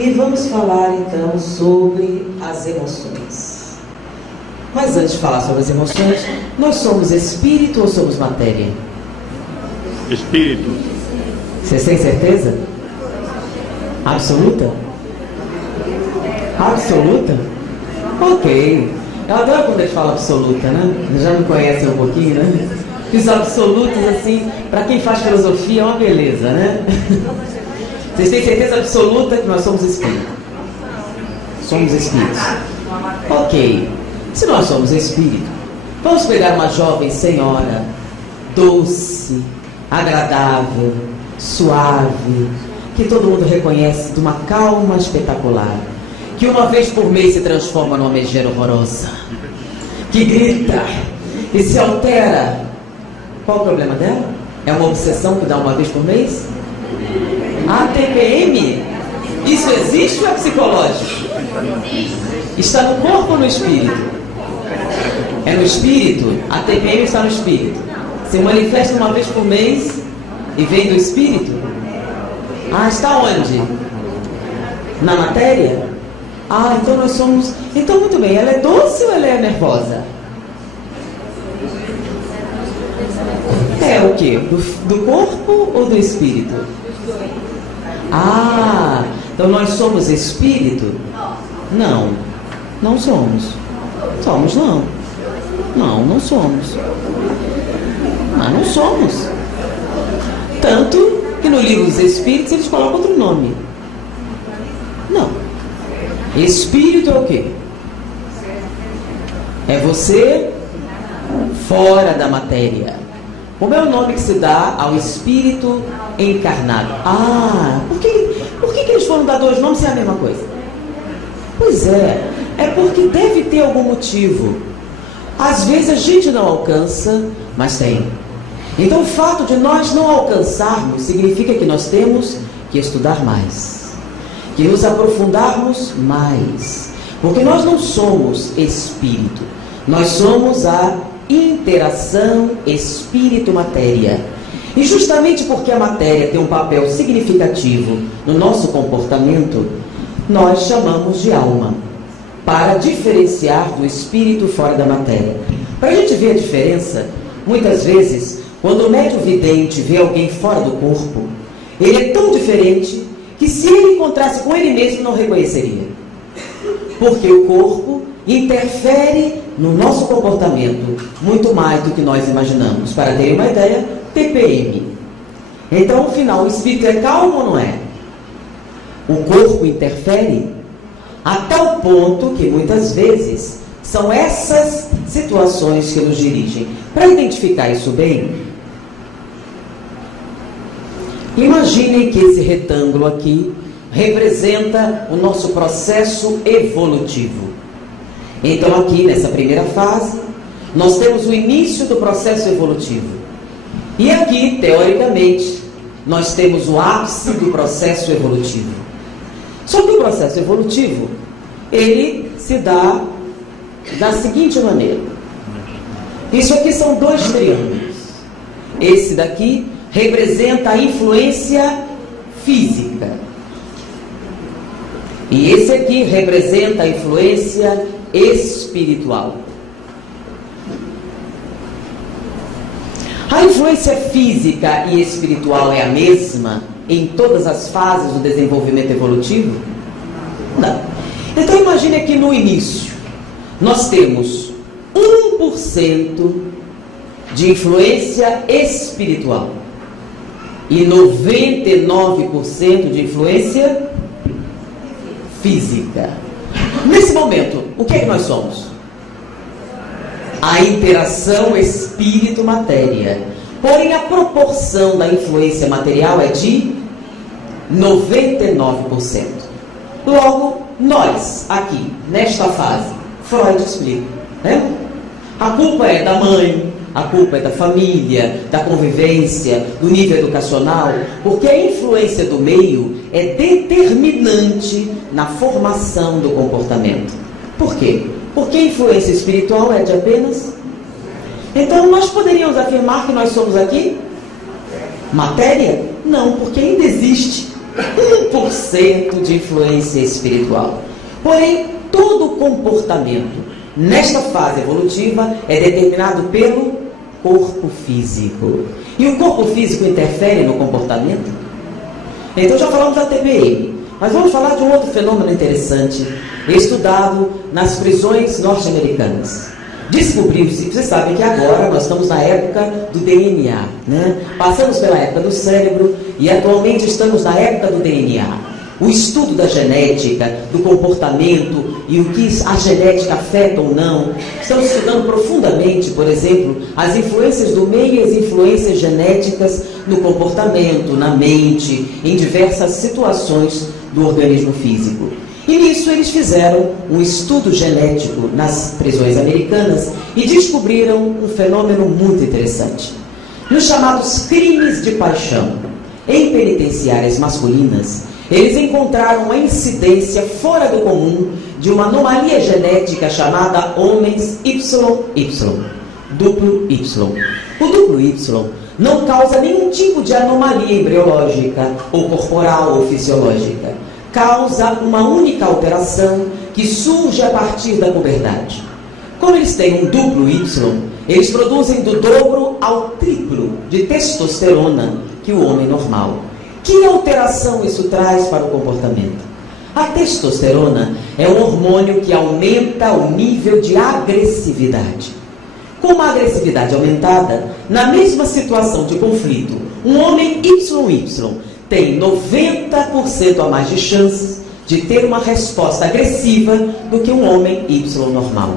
E vamos falar então sobre as emoções. Mas antes de falar sobre as emoções, nós somos espírito ou somos matéria? Espírito. Vocês têm certeza? Absoluta? Absoluta? Ok. Eu adoro quando eles falam absoluta, né? Já me conhecem um pouquinho, né? Os absolutos, assim, para quem faz filosofia é uma beleza, né? Vocês têm certeza absoluta que nós somos espíritos? Somos espíritos. Ok. Se nós somos espírito, vamos pegar uma jovem senhora, doce, agradável, suave, que todo mundo reconhece de uma calma espetacular, que uma vez por mês se transforma numa megera horrorosa, que grita e se altera. Qual o problema dela? É uma obsessão que dá uma vez por mês? A TPM? Isso existe ou é psicológico? Está no corpo ou no espírito? É no espírito? A TPM está no espírito. Se manifesta uma vez por mês e vem do espírito? Ah, está onde? Na matéria? Ah, então nós somos... Então, muito bem, ela é doce ou ela é nervosa? É o quê? Do corpo ou do espírito? Ah, então nós somos espírito? Não, não somos. Somos não. Não somos. Mas não somos. Tanto que no livro dos Espíritos eles colocam outro nome. Não. Espírito é o quê? É você fora da matéria. Como é o nome que se dá ao espírito encarnado? Ah, por que eles foram dar dois nomes se é a mesma coisa? Pois é porque deve ter algum motivo. Às vezes a gente não alcança, mas tem. Então o fato de nós não alcançarmos significa que nós temos que estudar mais, que nos aprofundarmos mais, porque nós não somos espírito, nós somos a interação espírito-matéria. E justamente porque a matéria tem um papel significativo no nosso comportamento, nós chamamos de alma, para diferenciar do espírito fora da matéria. Para a gente ver a diferença, muitas vezes, quando o médium vidente vê alguém fora do corpo, ele é tão diferente que se ele encontrasse com ele mesmo, não reconheceria. Porque o corpo interfere no nosso comportamento muito mais do que nós imaginamos. Para ter uma ideia, TPM. Então, no final, o espírito é calmo ou não é? O corpo interfere a tal ponto que muitas vezes são essas situações que nos dirigem. Para identificar isso bem, imaginem que esse retângulo aqui representa o nosso processo evolutivo. Então aqui nessa primeira fase nós temos o início do processo evolutivo. E aqui, teoricamente, nós temos o ápice do processo evolutivo. Só que o processo evolutivo, ele se dá da seguinte maneira. Isso aqui são dois triângulos. Esse daqui representa a influência física. E esse aqui representa a influência espiritual. A influência física e espiritual é a mesma em todas as fases do desenvolvimento evolutivo? Não. Então imagine que no início nós temos 1% de influência espiritual e 99% de influência física. Nesse momento, o que é que nós somos? A interação espírito-matéria. Porém, a proporção da influência material é de 99%. Logo, nós, aqui, nesta fase, Freud explica, né? A culpa é da mãe, a culpa é da família, da convivência, do nível educacional, porque a influência do meio é determinante na formação do comportamento. Por quê? Porque a influência espiritual é de apenas... Então nós poderíamos afirmar que nós somos aqui matéria? Não, porque ainda existe 1% de influência espiritual. Porém, todo comportamento nesta fase evolutiva é determinado pelo corpo físico. E o corpo físico interfere no comportamento? Então já falamos da TPM, mas vamos falar de um outro fenômeno interessante, estudado nas prisões norte-americanas. Descobriu-se, vocês sabem que agora nós estamos na época do DNA, né? Passamos pela época do cérebro e atualmente estamos na época do DNA. O estudo da genética, do comportamento e o que a genética afeta ou não. Estamos estudando profundamente, por exemplo, as influências do meio e as influências genéticas no comportamento, na mente, em diversas situações do organismo físico. E nisso eles fizeram um estudo genético nas prisões americanas e descobriram um fenômeno muito interessante. Nos chamados crimes de paixão, em penitenciárias masculinas, eles encontraram uma incidência fora do comum de uma anomalia genética chamada homens YY, duplo Y. O duplo Y não causa nenhum tipo de anomalia embriológica, ou corporal, ou fisiológica. Causa uma única alteração que surge a partir da puberdade. Como eles têm um duplo Y, eles produzem do dobro ao triplo de testosterona que o homem normal. Que alteração isso traz para o comportamento? A testosterona é um hormônio que aumenta o nível de agressividade. Com uma agressividade aumentada, na mesma situação de conflito, um homem YY tem 90% a mais de chances de ter uma resposta agressiva do que um homem Y normal.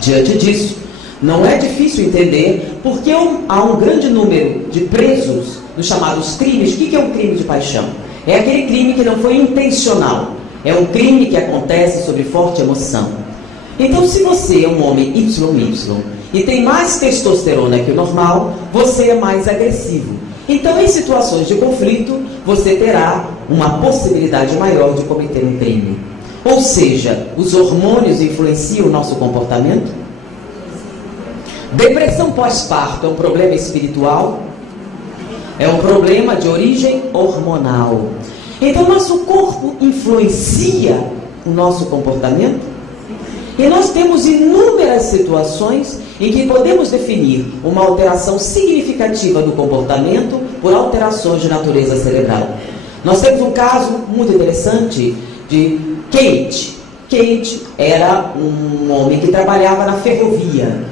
Diante disso, não é difícil entender porque há um grande número de presos nos chamados crimes. O que é um crime de paixão? É aquele crime que não foi intencional. É um crime que acontece sob forte emoção. Então, se você é um homem YY e tem mais testosterona que o normal, você é mais agressivo. Então, em situações de conflito, você terá uma possibilidade maior de cometer um crime. Ou seja, os hormônios influenciam o nosso comportamento? Depressão pós-parto é um problema espiritual? É um problema de origem hormonal. Então, nosso corpo influencia o nosso comportamento? E nós temos inúmeras situações em que podemos definir uma alteração significativa do comportamento por alterações de natureza cerebral. Nós temos um caso muito interessante de Kate. Kate era um homem que trabalhava na ferrovia,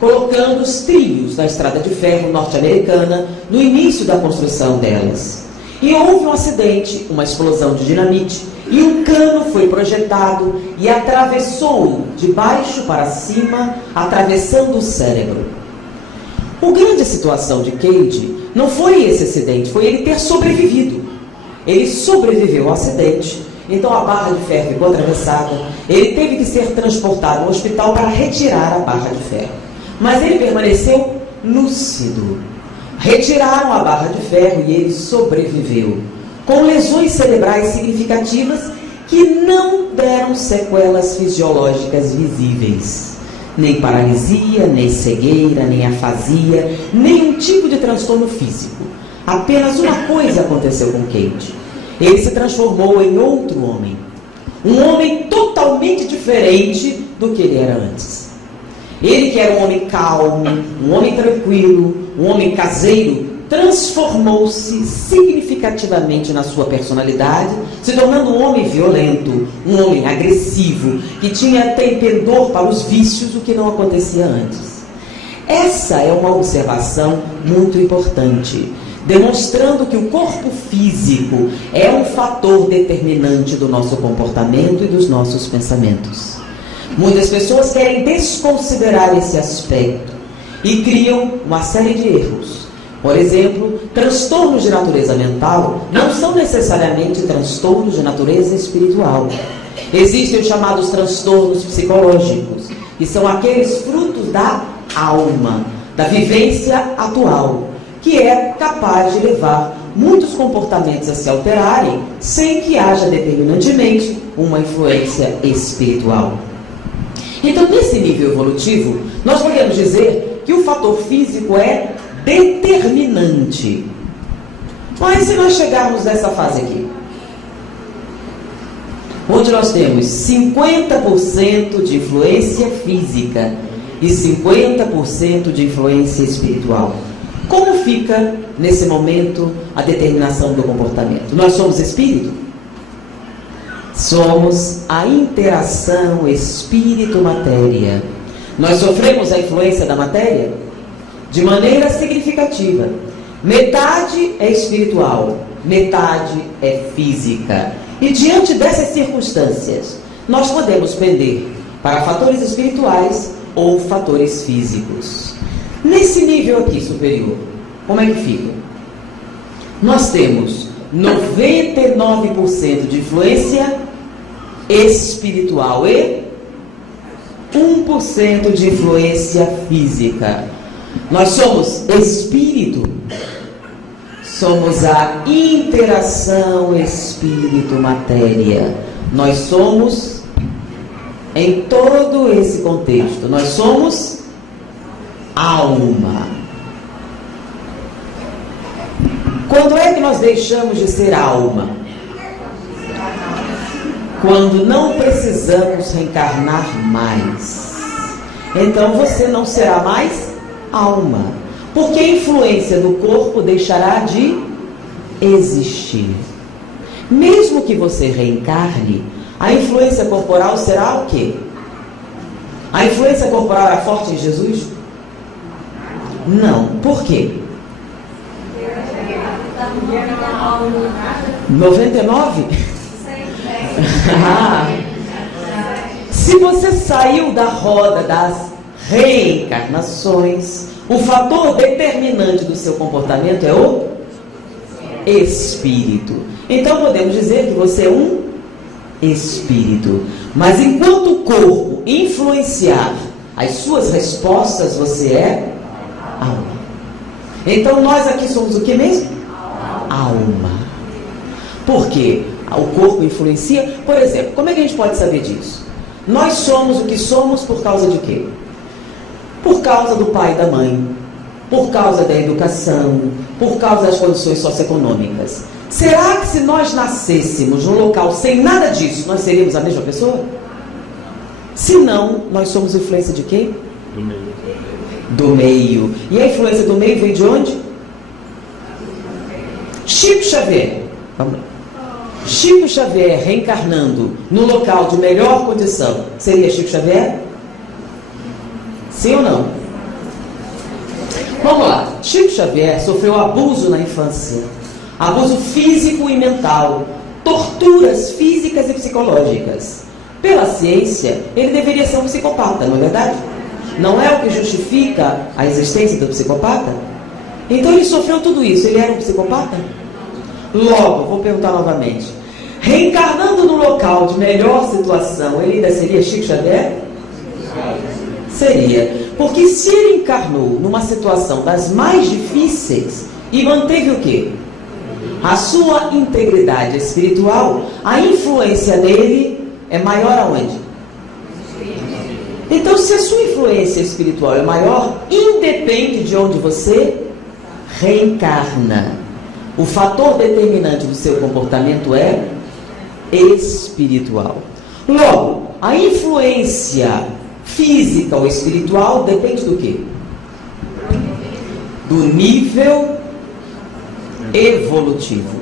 colocando os trilhos da estrada de ferro norte-americana no início da construção delas. E houve um acidente, uma explosão de dinamite, e um cano foi projetado e atravessou de baixo para cima, atravessando o cérebro. A grande situação de Cade não foi esse acidente, foi ele ter sobrevivido. Ele sobreviveu ao acidente, então a barra de ferro ficou atravessada, ele teve que ser transportado ao hospital para retirar a barra de ferro. Mas ele permaneceu lúcido. Retiraram a barra de ferro e ele sobreviveu, com lesões cerebrais significativas que não deram sequelas fisiológicas visíveis. Nem paralisia, nem cegueira, nem afasia, nenhum tipo de transtorno físico. Apenas uma coisa aconteceu com Kate. Ele se transformou em outro homem. Um homem totalmente diferente do que ele era antes. Ele, que era um homem calmo, um homem tranquilo, um homem caseiro, transformou-se significativamente na sua personalidade, se tornando um homem violento, um homem agressivo, que tinha pendor para os vícios, o que não acontecia antes. Essa é uma observação muito importante, demonstrando que o corpo físico é um fator determinante do nosso comportamento e dos nossos pensamentos. Muitas pessoas querem desconsiderar esse aspecto e criam uma série de erros. Por exemplo, transtornos de natureza mental não são necessariamente transtornos de natureza espiritual. Existem os chamados transtornos psicológicos, que são aqueles frutos da alma, da vivência atual, que é capaz de levar muitos comportamentos a se alterarem sem que haja determinantemente uma influência espiritual. Então, nesse nível evolutivo, nós podemos dizer que o fator físico é determinante. Mas se nós chegarmos nessa fase aqui, onde nós temos 50% de influência física e 50% de influência espiritual, como fica nesse momento a determinação do comportamento? Nós somos espírito? Somos a interação espírito-matéria. Nós sofremos a influência da matéria de maneira significativa. Metade é espiritual, metade é física. E diante dessas circunstâncias, nós podemos pender para fatores espirituais ou fatores físicos. Nesse nível aqui superior, como é que fica? Nós temos 99% de influência espiritual e 1% de influência física. Nós somos espírito, somos a interação espírito-matéria. Nós somos, em todo esse contexto, nós somos alma. Quando é que nós deixamos de ser alma? Quando não precisamos reencarnar mais. Então você não será mais alma, porque a influência do corpo deixará de existir. Mesmo que você reencarne, a influência corporal será o quê? A influência corporal era forte em Jesus? Não. Por quê? 99? Se você saiu da roda das reencarnações, o fator determinante do seu comportamento é o espírito. Então podemos dizer que você é um espírito. Mas enquanto o corpo influenciar as suas respostas, você é alma. Então nós aqui somos o que mesmo? Alma. Por quê? O corpo influencia. Por exemplo, como é que a gente pode saber disso? Nós somos o que somos por causa de quê? Por causa do pai e da mãe, por causa da educação, por causa das condições socioeconômicas. Será que se nós nascêssemos num local sem nada disso, nós seríamos a mesma pessoa? Se não, nós somos influência de quê? Do meio. Do meio. E a influência do meio vem de onde? Chico Xavier. Vamos lá. Chico Xavier reencarnando no local de melhor condição, seria Chico Xavier? Sim ou não? Vamos lá. Chico Xavier sofreu abuso na infância, abuso físico e mental, torturas físicas e psicológicas. Pela ciência, ele deveria ser um psicopata, não é verdade? Não é o que justifica a existência do psicopata? Então ele sofreu tudo isso, ele era um psicopata? Logo, vou perguntar novamente, reencarnando no local de melhor situação, ele ainda seria Chico Xavier? Seria, porque se ele encarnou numa situação das mais difíceis e manteve o quê? A sua integridade espiritual, a influência dele é maior aonde? Então, se a sua influência espiritual é maior, independe de onde você reencarna. O fator determinante do seu comportamento é espiritual. Logo, a influência física ou espiritual depende do quê? Do nível evolutivo.